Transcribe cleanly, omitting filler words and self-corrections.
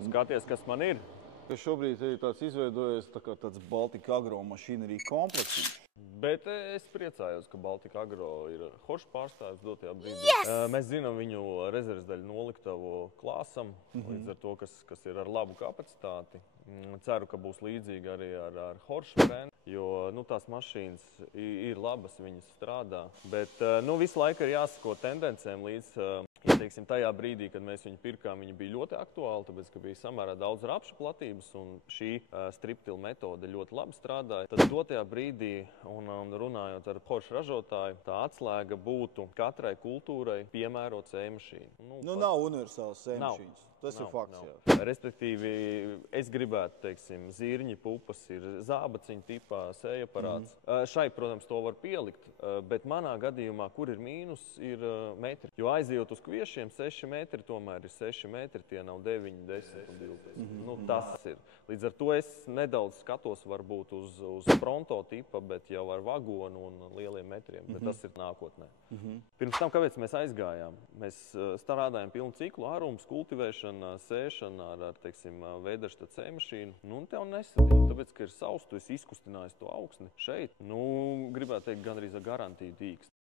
Skaties, kas man ir. Ka šobrīd ir tāds izveidojies tāds Baltika Agro mašīnerija komplekss. Bet es priecājos, ka Baltika Agro ir Horša pārstāvis dotajā brīdī. Yes! Mēs zinām viņu rezerves daļu noliktavu klāsam, līdz ar to, kas ir ar labu kapacitāti. Ceru, ka būs līdzīgi arī ar Horša brendu, jo tās mašīnas ir labas, viņas strādā. Bet visu laiku ir jāsako tendencēm līdz, ja teiksim, tajā brīdī, kad mēs viņu pirkām, viņi bija ļoti aktuāli, tāpēc, ka bija samērā daudz rapšu platības un šī striptila metode ļoti labi strādāja. Tad dotajā brīdī, un runājot ar Horša ražotāju, tā atslēga būtu katrai kultūrai piemērot sējmašīnu. Nav universāls sējmašīnas. Tas ir fakts, jā. Respektīvi, es gribētu, teiksim, zirņi, pupas ir zābaciņu tipā sējaparāts. Šai, protams, to var pielikt, bet manā gadījumā, kur ir mīnus, ir metri. Jo aizejot uz kviešiem, 6 metri tomēr ir 6 metri, tie nav 9, 10 un 12. Tas ir. Līdz ar to es nedaudz skatos varbūt uz pronto tipa, bet jau ar vagonu un lieliem metriem, bet tas ir nākotnē. Pirms tam, kāpēc mēs aizgājām? Mēs strādājam pilnu ciklu, ārums, kultivēšana, sēšana ar teiksim, veidarštata sējmašīnu. Un tev nesadīja, tāpēc, ka ir sauss, tu esi izkustinājis to augsni. Šeit, gribētu teikt, gandrīz ar garantiju dīkst.